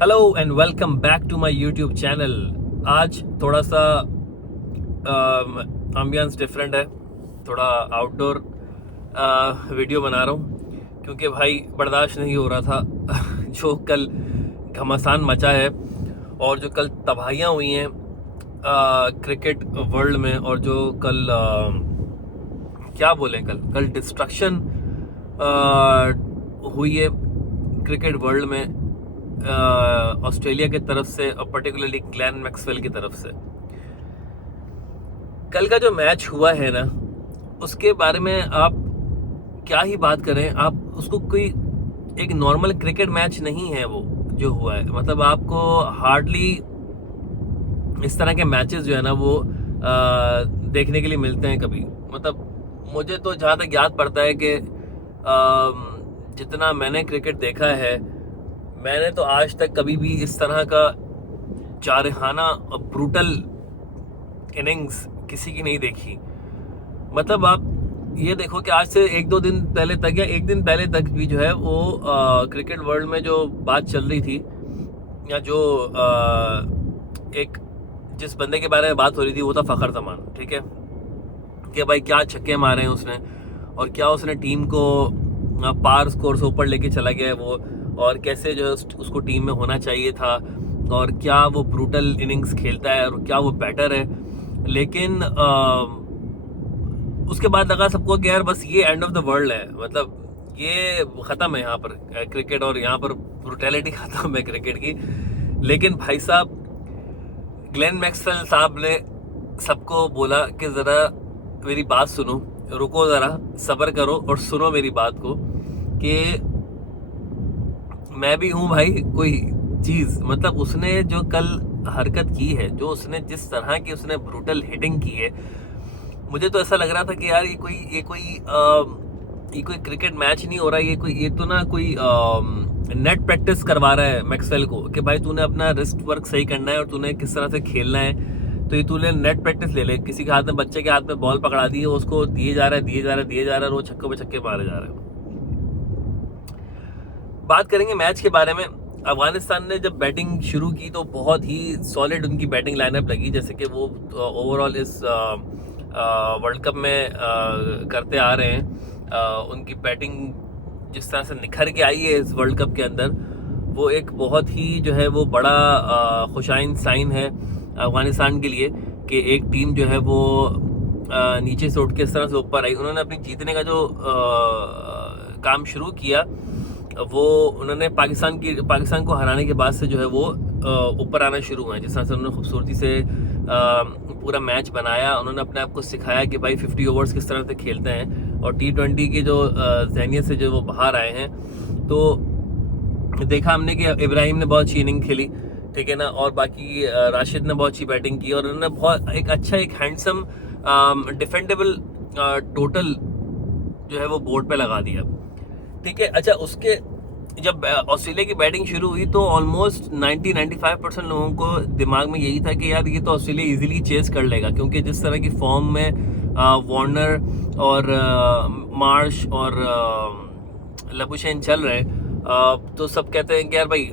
Hello and welcome back to my YouTube channel. आज थोड़ा सा एम्बियंस डिफरेंट है, थोड़ा आउटडोर वीडियो बना रहा हूँ क्योंकि भाई बर्दाश्त नहीं हो रहा था जो कल घमासान मचा है और जो कल तबाहियाँ हुई हैं क्रिकेट वर्ल्ड में, और जो कल क्या बोलें, कल कल डिस्ट्रक्शन हुई है क्रिकेट वर्ल्ड में ऑस्ट्रेलिया की तरफ से, और पर्टिकुलरली ग्लेन मैक्सवेल की तरफ से। कल का जो मैच हुआ है ना, उसके बारे में आप क्या ही बात करें। आप उसको कोई एक नॉर्मल क्रिकेट मैच नहीं है वो जो हुआ है। मतलब आपको हार्डली इस तरह के मैचेस जो है ना वो देखने के लिए मिलते हैं कभी। मतलब मुझे तो जहाँ तक याद पड़ता है कि जितना मैंने क्रिकेट देखा है, मैंने तो आज तक कभी भी इस तरह का जारहाना और ब्रूटल इनिंग्स किसी की नहीं देखी। मतलब आप ये देखो कि आज से एक दो दिन पहले तक या एक दिन पहले तक भी जो है वो क्रिकेट वर्ल्ड में जो बात चल रही थी, या जो एक जिस बंदे के बारे में बात हो रही थी, वो था फ़खर जमान। ठीक है कि भाई क्या छक्के मारे हैं उसने, और क्या उसने टीम को पार स्कोर से ऊपर लेके चला गया है वो, और कैसे जो है उसको टीम में होना चाहिए था, और क्या वो ब्रूटल इनिंग्स खेलता है, और क्या वो बैटर है। लेकिन उसके बाद लगा सबको कि यार बस ये एंड ऑफ द वर्ल्ड है, मतलब ये ख़त्म है यहाँ पर क्रिकेट, और यहाँ पर ब्रूटैलिटी ख़त्म है क्रिकेट की। लेकिन भाई साहब, ग्लेन मैक्सवेल साहब ने सबको बोला कि ज़रा मेरी बात सुनो, रुको ज़रा, सब्र करो और सुनो मेरी बात को, कि मैं भी हूँ भाई कोई चीज़। मतलब उसने जो कल हरकत की है, जो उसने जिस तरह की उसने ब्रूटल हिटिंग की है, मुझे तो ऐसा लग रहा था कि यार ये कोई क्रिकेट मैच नहीं हो रहा। ये तो ना कोई नेट प्रैक्टिस करवा रहा है मैक्सवेल को कि भाई तूने अपना रिस्ट वर्क सही करना है और तूने किस तरह से खेलना है, तो ये तूने नेट प्रैक्टिस ले ले। किसी के हाथ में, बच्चे के हाथ में बॉल पकड़ा दी है, उसको दिए जा रहा है, और वो छक्कों पे छक्के मारे जा रहे हैं। बात करेंगे मैच के बारे में। अफगानिस्तान ने जब बैटिंग शुरू की तो बहुत ही सॉलिड उनकी बैटिंग लाइनअप लगी, जैसे कि वो ओवरऑल इस वर्ल्ड कप में करते आ रहे हैं। उनकी बैटिंग जिस तरह से निखर के आई है इस वर्ल्ड कप के अंदर, वो एक बहुत ही जो है वो बड़ा खुशाइन साइन है अफगानिस्तान के लिए कि एक टीम जो है वो नीचे से उठ के इस तरह से ऊपर आई। उन्होंने अपनी जीतने का जो काम शुरू किया, वो उन्होंने पाकिस्तान को हराने के बाद से जो है वो ऊपर आना शुरू हुआ है। जिस तरह से उन्होंने खूबसूरती से पूरा मैच बनाया, उन्होंने अपने आप को सिखाया कि भाई 50 ओवर्स किस तरह से खेलते हैं, और T20 की जो जहनियत से जो वो बाहर आए हैं। तो देखा हमने कि इब्राहिम ने बहुत अच्छी इनिंग खेली, ठीक है ना, और बाकी राशिद ने बहुत अच्छी बैटिंग की, और उन्होंने बहुत एक हैंडसम डिफेंडेबल टोटल जो है वो बोर्ड पे लगा दिया। ठीक है, अच्छा, उसके जब ऑस्ट्रेलिया की बैटिंग शुरू हुई तो ऑलमोस्ट 90-95% लोगों को दिमाग में यही था कि यार ये तो ऑस्ट्रेलिया इजीली चेस कर लेगा, क्योंकि जिस तरह की फॉर्म में वार्नर और मार्श और लबुशेन चल रहे हैं, तो सब कहते हैं कि यार भाई,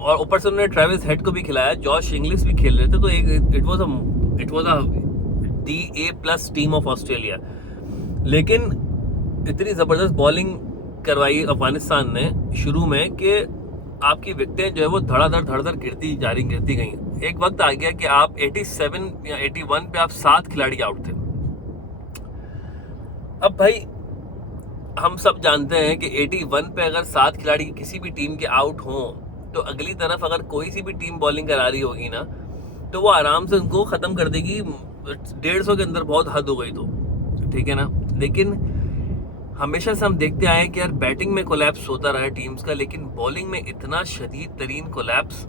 और ऊपर से उन्होंने ट्रेविस हेड को भी खिलाया, जॉश इंग्लिश भी खेल रहे थे, तो एक it was a DA+ team of Australia. लेकिन इतनी ज़बरदस्त बॉलिंग करवाई अफगानिस्तान ने शुरू में कि आपकी विकेटें जो है वो धड़ाधड़ गिरती गई। एक वक्त आ गया कि आप 87 या 81 पे आप 7 खिलाड़ी आउट थे। अब भाई हम सब जानते हैं कि 81 पे अगर 7 खिलाड़ी किसी भी टीम के आउट हों, तो अगली तरफ अगर कोई सी भी टीम बॉलिंग करा रही होगी ना, तो वो आराम से उनको ख़त्म कर देगी। 150 के अंदर बहुत हद हो गई तो, ठीक है ना। लेकिन हमेशा से हम देखते आए हैं कि यार बैटिंग में कोलैप्स होता रहा है टीम्स का, लेकिन बॉलिंग में इतना शदीद तरीन कोलैप्स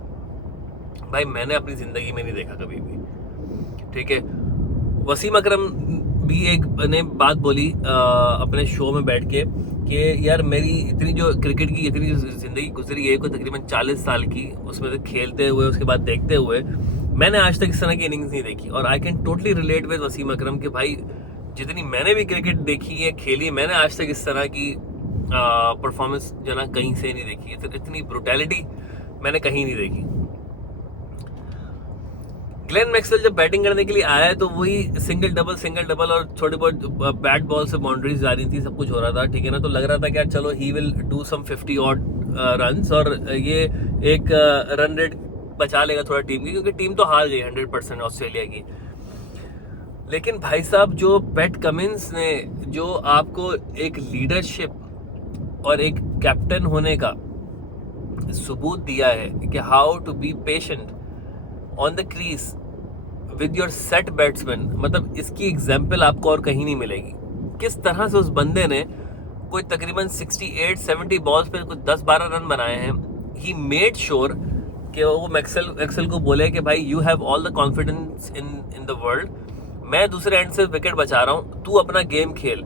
भाई मैंने अपनी ज़िंदगी में नहीं देखा कभी भी। ठीक है, वसीम अकरम भी एक ने बात बोली अपने शो में बैठ के कि यार मेरी इतनी जो क्रिकेट की इतनी ज़िंदगी गुजरी है, कोई तकरीबन 40 साल की, उसमें से खेलते हुए उसके बाद देखते हुए, मैंने आज तक इस तरह की इनिंग्स नहीं देखी। और I can totally relate with Wasim Akram कि भाई जितनी मैंने भी क्रिकेट देखी है, खेली, मैंने आज तक इस तरह की परफॉर्मेंस जो ना कहीं से नहीं देखी है। इतनी ब्रुटैलिटी मैंने कहीं नहीं देखी। ग्लेन मैक्सवेल जब बैटिंग करने के लिए आया है तो वही सिंगल डबल और छोटे बहुत बैट बॉल से बाउंड्रीज जा रही थी, सब कुछ हो रहा था, ठीक है ना। तो लग रहा था कि यार चलो he will do some 50 odd runs और ये एक रन रेट बचा लेगा थोड़ा टीम की, क्योंकि टीम तो हार गई 100% ऑस्ट्रेलिया की। लेकिन भाई साहब जो पैट कमिंस ने जो आपको एक लीडरशिप और एक कैप्टन होने का सबूत दिया है कि how to be patient on the crease with your set batsman, मतलब इसकी एग्जाम्पल आपको और कहीं नहीं मिलेगी। किस तरह से उस बंदे ने कोई तकरीबन 68-70 बॉल्स पे कुछ 10-12 रन बनाए हैं। ही मेड श्योर कि वो मैक्सवेल को बोले कि भाई you have all the confidence in the world, मैं दूसरे एंड से विकेट बचा रहा हूँ, तू अपना गेम खेल,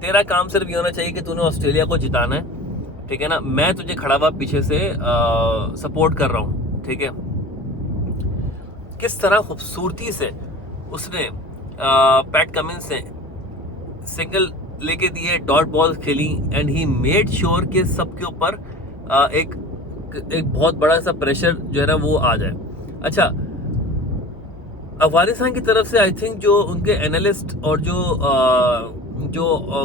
तेरा काम सिर्फ ये होना चाहिए कि तूने ऑस्ट्रेलिया को जिताना है, ठीक है ना, मैं तुझे खड़ा हुआ पीछे से सपोर्ट कर रहा हूँ, ठीक है। किस तरह खूबसूरती से उसने पैट कमिंस ने सिंगल लेके दिए, डॉट बॉल खेली एंड ही मेड श्योर कि सबके ऊपर एक बहुत बड़ा सा प्रेशर जो है ना वो आ जाए। अच्छा, अफगानिस्तान की तरफ से आई थिंक जो उनके एनालिस्ट और जो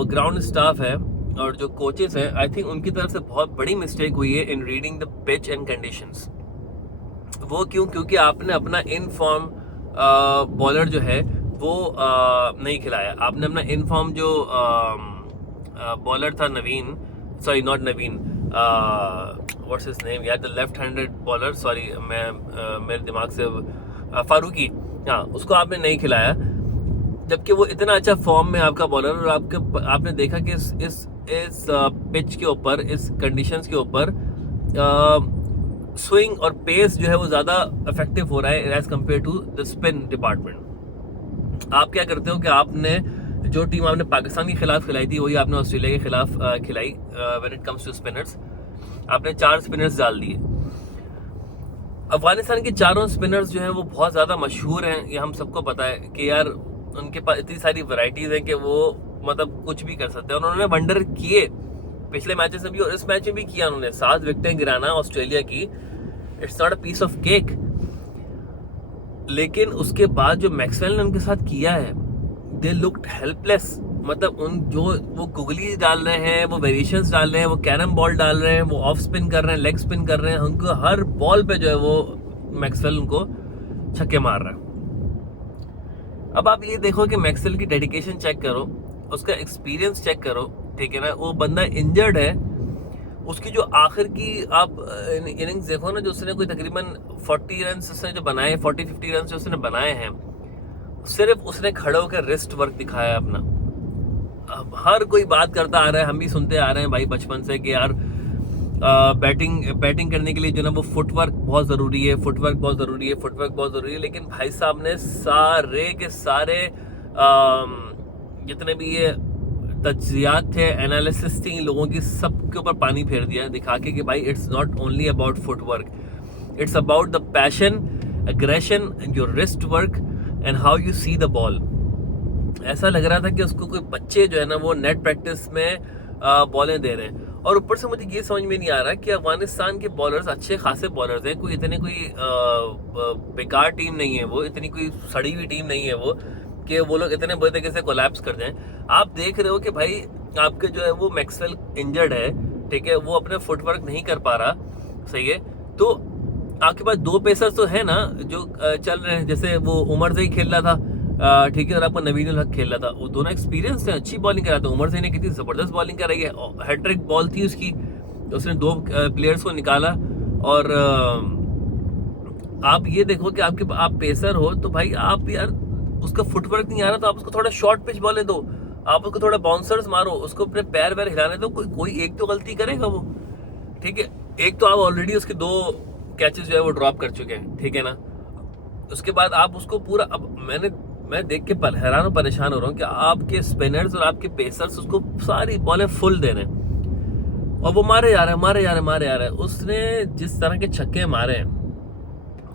ग्राउंड स्टाफ है और जो कोचेस हैं, आई थिंक उनकी तरफ से बहुत बड़ी मिस्टेक हुई है इन reading the pitch and conditions. वो क्यों? क्योंकि आपने अपना इन फॉर्म बॉलर जो है वो नहीं खिलाया। आपने अपना इन फॉर्म जो बॉलर था Naveen, sorry not Naveen, what's his name यार, the left handed bowler, sorry मैं मेरे दिमाग से फारूकी, हाँ, उसको आपने नहीं खिलाया, जबकि वो इतना अच्छा फॉर्म में आपका बॉलर, और आपने देखा कि इस पिच के ऊपर, इस कंडीशंस के ऊपर स्विंग और पेस जो है वो ज़्यादा इफेक्टिव हो रहा है as compared to the spin department. आप क्या करते हो कि आपने जो टीम आपने पाकिस्तान के खिलाफ खिलाई थी वही आपने ऑस्ट्रेलिया के खिलाफ खिलाई। When it comes to spinners आपने 4 स्पिनर्स डाल दिए। अफगानिस्तान के चारों स्पिनर्स जो हैं वो बहुत ज़्यादा मशहूर हैं, ये हम सबको पता है कि यार उनके पास इतनी सारी वैरायटीज़ हैं कि वो मतलब कुछ भी कर सकते हैं। और उन्होंने वंडर किए पिछले मैचेस में भी और इस मैच में भी किया उन्होंने। 7 विकेटें गिराना ऑस्ट्रेलिया की, it's not a piece of cake. लेकिन उसके बाद जो मैक्सवेल ने उनके साथ किया है, दे लुक्ड हेल्पलेस। मतलब वो गुगली डाल रहे हैं, वो वेरिएशंस डाल रहे हैं, वो कैरम बॉल डाल रहे हैं, वो ऑफ स्पिन कर रहे हैं, लेग स्पिन कर रहे हैं, उनको हर बॉल पे जो है वो मैक्सवेल उनको छक्के मार रहा है। अब आप ये देखो कि मैक्सवेल की डेडिकेशन चेक करो, उसका एक्सपीरियंस चेक करो, ठीक है ना। वो बंदा इंजर्ड है, उसकी जो आखिर की आप इनिंग्स देखो ना, जो उसने कोई तकरीबन 40 रन उसने जो बनाए, 40-50 रन जो उसने बनाए हैं, सिर्फ उसने खड़े होकर रिस्ट वर्क दिखाया अपना। अब हर कोई बात करता आ रहा है, हम भी सुनते आ रहे हैं भाई बचपन से कि यार बैटिंग करने के लिए जो ना वो फुटवर्क बहुत ज़रूरी है, फुटवर्क बहुत ज़रूरी है। लेकिन भाई साहब ने सारे के सारे जितने भी ये तज्जियात थे, एनालिसिस थी लोगों की, सब के ऊपर पानी फेर दिया दिखा के कि भाई it's not only about footwork, it's about the passion, aggression, your wrist work and how you see the ball. ऐसा लग रहा था कि उसको कोई बच्चे जो है ना वो नेट प्रैक्टिस में बॉलें दे रहे हैं। और ऊपर से मुझे ये समझ में नहीं आ रहा कि अफगानिस्तान के बॉलर्स अच्छे खासे बॉलर्स हैं, कोई बेकार टीम नहीं है वो, इतनी कोई सड़ी हुई टीम नहीं है वो कि वो लोग इतने बुरे तरीके से कोलैप्स कर जाएं। आप देख रहे हो कि भाई आपके जो है वो मैक्सवेल इंजर्ड है, ठीक है, वो अपने फुटवर्क नहीं कर पा रहा, सही है। तो आपके पास 2 पेसर्स तो है ना जो चल रहे हैं, जैसे वो उमर से ही खेल रहा था, ठीक है, और आपको नवीन उल हक खेल रहा था। वो दोनों एक्सपीरियंस थे, अच्छी बॉलिंग कर रहा था। उमर से ने कितनी ज़बरदस्त बॉलिंग कर रही है, हैट्रिक बॉल थी उसकी, तो उसने 2 प्लेयर्स को निकाला। और आप ये देखो कि आप पेसर हो तो भाई आप यार उसका फुटवर्क नहीं आ रहा तो आप उसको थोड़ा शॉर्ट पिच बॉले दो, आप उसको थोड़ा बाउंसर्स मारो, उसको अपने पैर वैर हिलाने दो, कोई एक तो गलती करेगा वो, ठीक है। एक तो आप ऑलरेडी उसके 2 कैचेस जो है वो ड्रॉप कर चुके हैं, ठीक है ना। उसके बाद आप उसको पूरा, अब मैं देख के हैरान और परेशान हो रहा हूँ कि आपके स्पिनर्स और आपके पेसर्स उसको सारी बॉलें फुल दे रहे हैं और वो मारे जा रहे हैं। उसने जिस तरह के छक्के मारे हैं,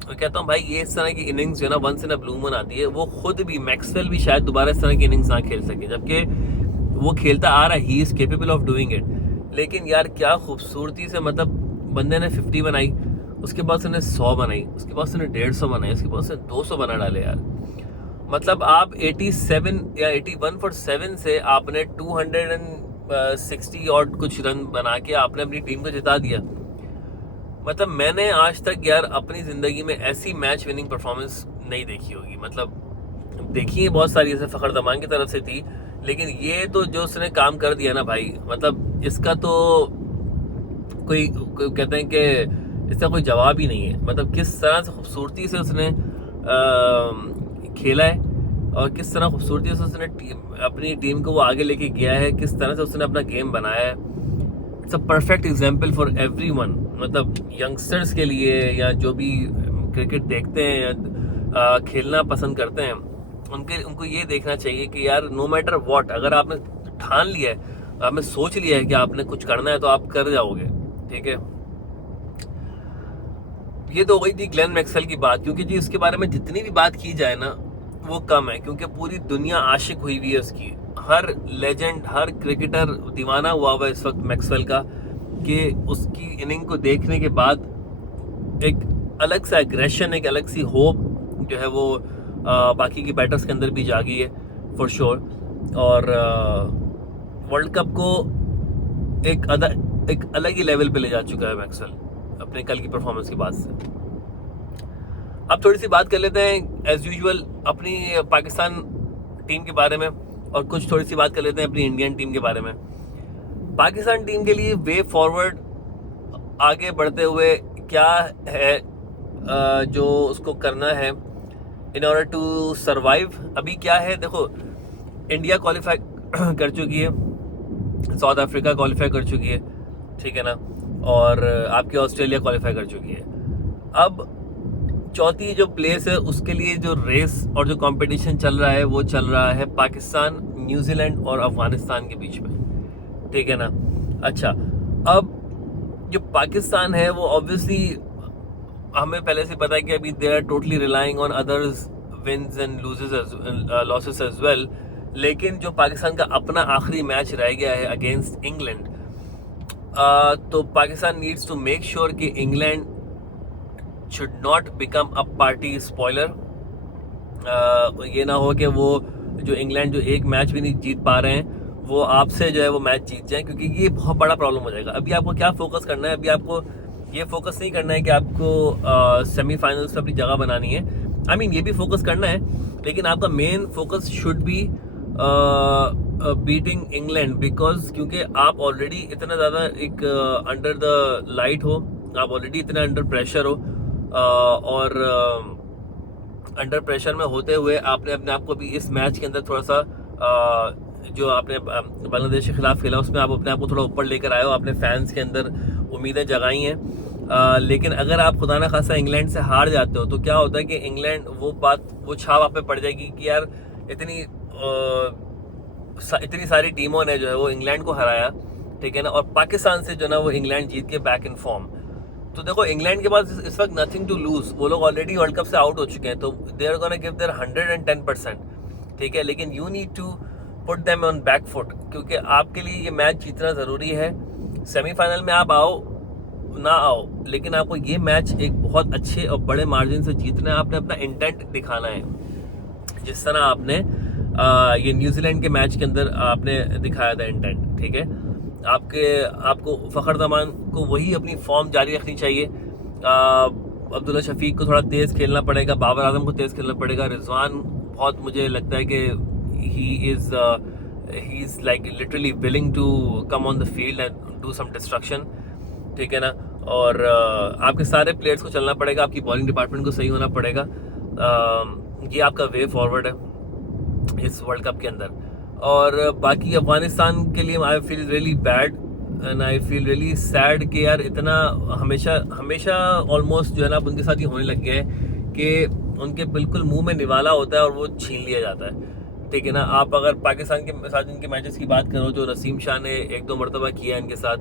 मैं कहता हूँ भाई ये इस तरह की इनिंग्स जो है ना once in a blue moon आती है। वो खुद भी मैक्सवेल भी शायद दोबारा इस तरह की इनिंग्स ना खेल सके, जबकि वो खेलता आ रहा है, he is capable of doing it. लेकिन यार क्या खूबसूरती से, मतलब बंदे ने 50 बनाई, उसके बाद उसने 100 बनाई, उसके बाद उसने 150 बनाई, उसके बाद उसने 200 बना डाले यार। मतलब आप 87 या 81 फॉर 7 से आपने 260 और कुछ रन बना के आपने अपनी टीम को जिता दिया। मतलब मैंने आज तक यार अपनी ज़िंदगी में ऐसी मैच विनिंग परफॉर्मेंस नहीं देखी होगी। मतलब देखी है बहुत सारी, जैसे फ़खर जमान की तरफ से थी, लेकिन ये तो जो उसने काम कर दिया ना भाई, मतलब इसका तो कोई कहते हैं कि इसका कोई जवाब ही नहीं है। मतलब किस तरह से खूबसूरती से उसने खेला है और किस तरह खूबसूरती से उसने अपनी टीम को वो आगे लेके गया है, किस तरह से उसने अपना गेम बनाया है। It's a perfect example for everyone. मतलब यंगस्टर्स के लिए या जो भी क्रिकेट देखते हैं या खेलना पसंद करते हैं, उनको ये देखना चाहिए कि यार नो मैटर व्हाट, अगर आपने ठान लिया है, आपने सोच लिया है कि आपने कुछ करना है, तो आप कर जाओगे। ठीक है, ये तो हो गई थी ग्लेन मैक्सवेल की बात, क्योंकि जी उसके बारे में जितनी भी बात की जाए ना वो कम है, क्योंकि पूरी दुनिया आशिक हुई हुई है उसकी। हर लेजेंड, हर क्रिकेटर दीवाना हुआ हुआ है इस वक्त मैक्सवेल का, कि उसकी इनिंग को देखने के बाद एक अलग सा एग्रेशन, एक अलग सी होप जो है वो बाकी के बैटर्स के अंदर भी जागी है फॉर श्योर। और वर्ल्ड कप को एक अलग ही लेवल पे ले जा चुका है मैक्सवेल अपने कल की परफॉर्मेंस के बाद से। अब थोड़ी सी बात कर लेते हैं एज यूजुअल अपनी पाकिस्तान टीम के बारे में, और कुछ थोड़ी सी बात कर लेते हैं अपनी इंडियन टीम के बारे में। पाकिस्तान टीम के लिए वे फॉरवर्ड आगे बढ़ते हुए क्या है जो उसको करना है इन ऑर्डर टू सरवाइव। अभी क्या है देखो, इंडिया क्वालिफाई कर चुकी है, साउथ अफ्रीका क्वालिफाई कर चुकी है, ठीक है ना, और आपकी ऑस्ट्रेलिया क्वालिफाई कर चुकी है। अब चौथी जो प्लेस है उसके लिए जो रेस और जो कंपटीशन चल रहा है वो चल रहा है पाकिस्तान, न्यूजीलैंड और अफगानिस्तान के बीच में, ठीक है ना। अच्छा, अब जो पाकिस्तान है वो ऑब्वियसली हमें पहले से पता है कि अभी they are totally relying on others wins and losses as well. लेकिन जो पाकिस्तान का अपना आखिरी मैच रह गया है अगेंस्ट इंग्लैंड, तो Pakistan needs to make sure कि England should not become a party spoiler. ये ना हो कि वो जो इंग्लैंड जो एक मैच भी नहीं जीत पा रहे हैं वो आपसे जो है वो मैच जीत जाए, क्योंकि ये बहुत बड़ा प्रॉब्लम हो जाएगा। अभी आपको क्या फोकस करना है, अभी आपको ये फोकस नहीं करना है कि आपको सेमीफाइनल्स में अपनी जगह बनानी है। आई मीन ये भी फोकस करना है, लेकिन आपका main focus should be beating England, because क्योंकि आप ऑलरेडी इतना ज़्यादा एक अंडर द लाइट हो, आप ऑलरेडी इतना अंडर प्रेशर हो, और अंडर प्रेशर में होते हुए आपने अपने आप को भी इस मैच के अंदर थोड़ा सा जो आपने बांग्लादेश के खिलाफ खेला उसमें आप अपने आप को थोड़ा ऊपर लेकर आए हो, आपने फैंस के अंदर उम्मीदें जगाई हैं। लेकिन अगर आप खुदा ना खासा इंग्लैंड से हार जाते हो तो क्या होता है कि इंग्लैंड वो छाप आप पे पड़ जाएगी कि यार इतनी सारी टीमों ने जो है वो इंग्लैंड को हराया, ठीक है ना, और पाकिस्तान से जो ना वो इंग्लैंड जीत के बैक इन फॉर्म। तो देखो इंग्लैंड के पास इस वक्त नथिंग टू लूज, वो लोग ऑलरेडी वर्ल्ड कप से आउट हो चुके हैं, तो they are gonna give their 110%, ठीक है। लेकिन you need to put them on back foot, क्योंकि आपके लिए ये मैच जीतना ज़रूरी है। सेमीफाइनल में आप आओ ना आओ, लेकिन आपको ये मैच एक बहुत अच्छे और बड़े मार्जिन से जीतना है। आपने अपना इंटेंट दिखाना है, जिस तरह आपने ये न्यूजीलैंड के मैच के अंदर आपने दिखाया था इंटेंट, ठीक है। आपको फ़खर जमान को वही अपनी फॉर्म जारी रखनी चाहिए। अब्दुल्ला शफीक को थोड़ा तेज़ खेलना पड़ेगा, बाबर आजम को तेज़ खेलना पड़ेगा। रिजवान बहुत मुझे लगता है कि he is like literally willing to come on the field and do some destruction, ठीक है ना। और आपके सारे प्लेयर्स को चलना पड़ेगा, आपकी बॉलिंग डिपार्टमेंट को सही होना पड़ेगा। ये आपका वे फॉरवर्ड है इस वर्ल्ड कप के अंदर। और बाकी अफगानिस्तान के लिए I feel really bad and I feel really sad कि यार इतना हमेशा ऑलमोस्ट जो है ना अब उनके साथ ही होने लग गया है कि उनके बिल्कुल मुंह में निवाला होता है और वो छीन लिया जाता है, ठीक है ना। आप अगर पाकिस्तान के साथ इनके मैचेस की बात करो, जो नसीम शाह ने 1-2 मरतबा किया इनके साथ,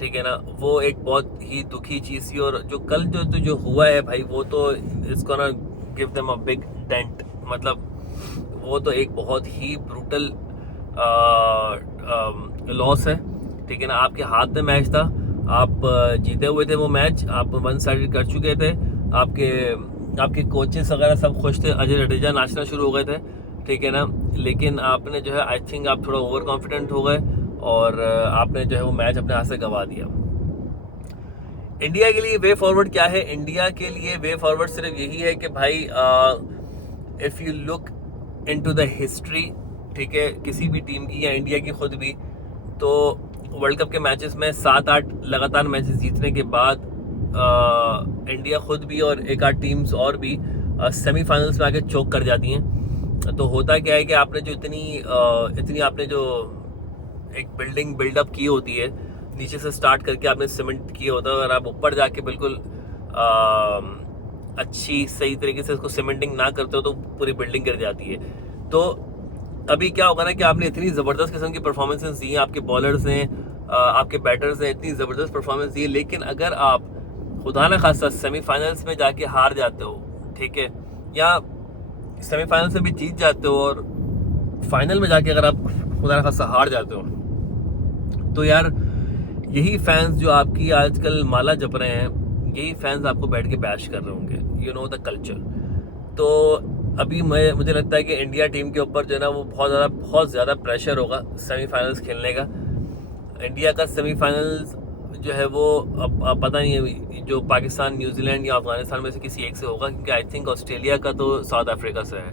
ठीक है ना, वो एक बहुत ही दुखी चीज़ थी। और जो कल जो हुआ है भाई, वो तो इसको ना give them a big dent, मतलब वो तो एक बहुत ही ब्रूटल लॉस है, ठीक है ना। आपके हाथ में मैच था, आप जीते हुए थे वो मैच, आप वन साइडेड कर चुके थे, आपके कोचेस वगैरह सब खुश थे, अजय जडेजा नाचना शुरू हो गए थे, ठीक है ना। लेकिन आपने जो है आई थिंक आप थोड़ा ओवर कॉन्फिडेंट हो गए और आपने जो है वो मैच अपने हाथ से गंवा दिया। इंडिया के लिए वे फॉरवर्ड क्या है? इंडिया के लिए वे फॉरवर्ड सिर्फ यही है कि भाई if you look into the history, ठीक है, किसी भी टीम की या इंडिया की खुद भी, तो वर्ल्ड कप के मैचेस में 7-8 लगातार मैचेस जीतने के बाद इंडिया खुद भी और एक आध टीम्स और भी सेमीफाइनल्स में आके चोक कर जाती हैं। तो होता क्या है कि आपने जो इतनी आपने जो एक बिल्डअप की होती है, नीचे से स्टार्ट करके आपने सीमेंट किया होता है, और आप ऊपर जाके बिल्कुल अच्छी सही तरीके से उसको सीमेंटिंग ना करते हो तो पूरी बिल्डिंग गिर जाती है। तो अभी क्या होगा ना कि आपने इतनी ज़बरदस्त किस्म की परफॉर्मेंसेस दी हैं, आपके बॉलर्स हैं, आपके बैटर्स हैं, इतनी ज़बरदस्त परफॉर्मेंस दी है, लेकिन अगर आप खुदा न खासा सेमीफाइनल्स में जाके हार जाते हो, ठीक है, या सेमीफाइनल्स में भी जीत जाते हो और फाइनल में जाके अगर आप खुदा न खासा हार जाते हो, तो यार यही फैंस जो आपकी आजकल माला जप रहे हैं, यही फैंस आपको बैठ के बैश कर रहे होंगे, यू नो द कल्चर। तो अभी मुझे लगता है कि इंडिया टीम के ऊपर जो है ना वो बहुत ज़्यादा प्रेशर होगा सेमीफाइनल्स खेलने का। इंडिया का सेमीफाइनल्स जो है वो अब पता नहीं है, जो पाकिस्तान, न्यूजीलैंड या अफगानिस्तान में से किसी एक से होगा, क्योंकि आई थिंक ऑस्ट्रेलिया का तो साउथ अफ्रीका से है।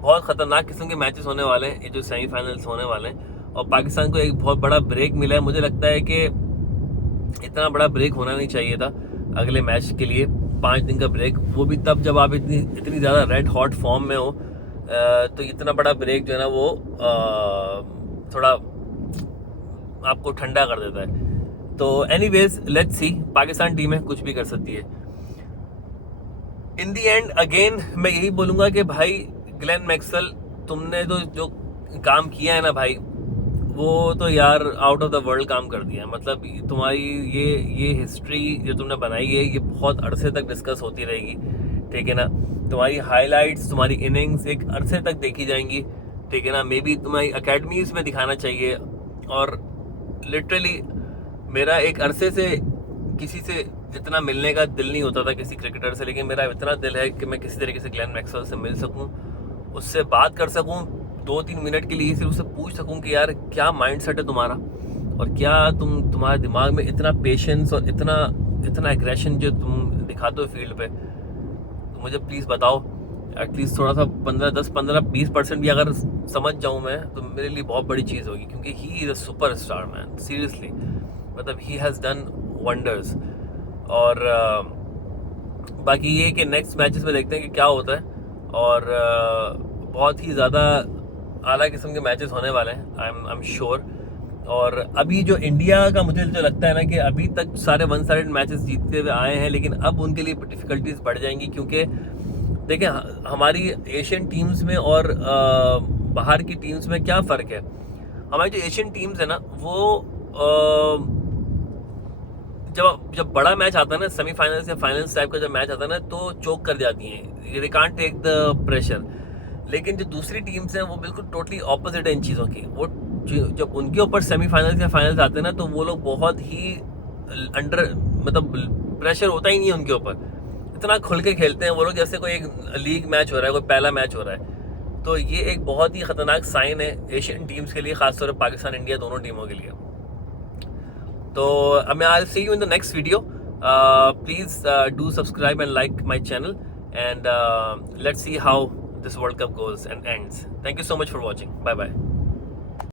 बहुत ख़तरनाक किस्म के मैचेस होने वाले हैं ये जो सेमीफाइनल्स होने वाले हैं, और पाकिस्तान को एक बहुत बड़ा ब्रेक मिला है। मुझे लगता है कि इतना बड़ा ब्रेक होना नहीं चाहिए था अगले मैच के लिए, 5 दिन का ब्रेक, वो भी तब जब आप इतनी ज़्यादा रेड हॉट फॉर्म में हो। तो इतना बड़ा ब्रेक जो है ना वो थोड़ा आपको ठंडा कर देता है। तो anyways let's see, Pakistan team है, कुछ भी कर सकती है। इन दी एंड अगेन मैं यही बोलूँगा कि भाई ग्लेन मैक्सवेल, तुमने तो जो काम किया है ना भाई, वो तो यार आउट ऑफ द वर्ल्ड काम कर दिया है। मतलब तुम्हारी ये हिस्ट्री जो तुमने बनाई है, ये बहुत अरसे तक डिस्कस होती रहेगी, ठीक है ना। तुम्हारी हाइलाइट्स, तुम्हारी इनिंग्स एक अरसे तक देखी जाएंगी, ठीक है ना। मे बी तुम्हारी अकेडमीज में दिखाना चाहिए। और लिटरली मेरा एक अरसे से किसी से इतना मिलने का दिल नहीं होता था किसी क्रिकेटर से, लेकिन मेरा इतना दिल है कि मैं किसी तरीके से ग्लेन मैक्सवेल से मिल सकूं, उससे बात कर सकूं 2-3 मिनट के लिए, सिर्फ उससे पूछ सकूं कि यार क्या माइंडसेट है तुम्हारा, और क्या तुम्हारे दिमाग में इतना पेशेंस और इतना एग्रेशन जो तुम दिखाते हो फील्ड पे, तो मुझे प्लीज़ बताओ। एटलीस्ट थोड़ा सा 15-20% भी अगर समझ जाऊं मैं, तो मेरे लिए बहुत बड़ी चीज़ होगी, क्योंकि he is a super star man, seriously. मतलब ही हैज़ डन वंडर्स। और बाकी ये कि नेक्स्ट मैचेस में देखते हैं कि क्या होता है, और बहुत ही ज़्यादा आला किस्म के मैचेस होने वाले हैं, आई एम श्योर। और अभी जो इंडिया का मुझे जो लगता है ना कि अभी तक सारे वन साइडेड मैचेस जीतते हुए आए हैं, लेकिन अब उनके लिए डिफ़िकल्टीज बढ़ जाएंगी, क्योंकि देखें हमारी एशियन टीम्स में और बाहर की टीम्स में क्या फ़र्क है। हमारी जो एशियन टीम्स है ना वो जब बड़ा मैच आता है ना, सेमीफाइनल्स या फाइनल्स टाइप का जब मैच आता है ना, तो चोक कर जाती हैं, they can't take the pressure. लेकिन जो दूसरी टीम्स हैं वो बिल्कुल टोटली ऑपोजिट है इन चीज़ों की। वो जब उनके ऊपर सेमीफाइनल्स या फाइनल्स आते हैं ना, तो वो लोग बहुत ही मतलब प्रेशर होता ही नहीं है उनके ऊपर, इतना खुल के खेलते हैं वो लोग जैसे कोई एक लीग मैच हो रहा है, कोई पहला मैच हो रहा है। तो ये एक बहुत ही ख़तरनाक साइन है एशियन टीम्स के लिए, खासतौर पर पाकिस्तान इंडिया दोनों टीमों के लिए। तो I will see you in the next video. Please do subscribe and like my channel, and let's see how this World Cup goes and ends. Thank you so much for watching. Bye bye.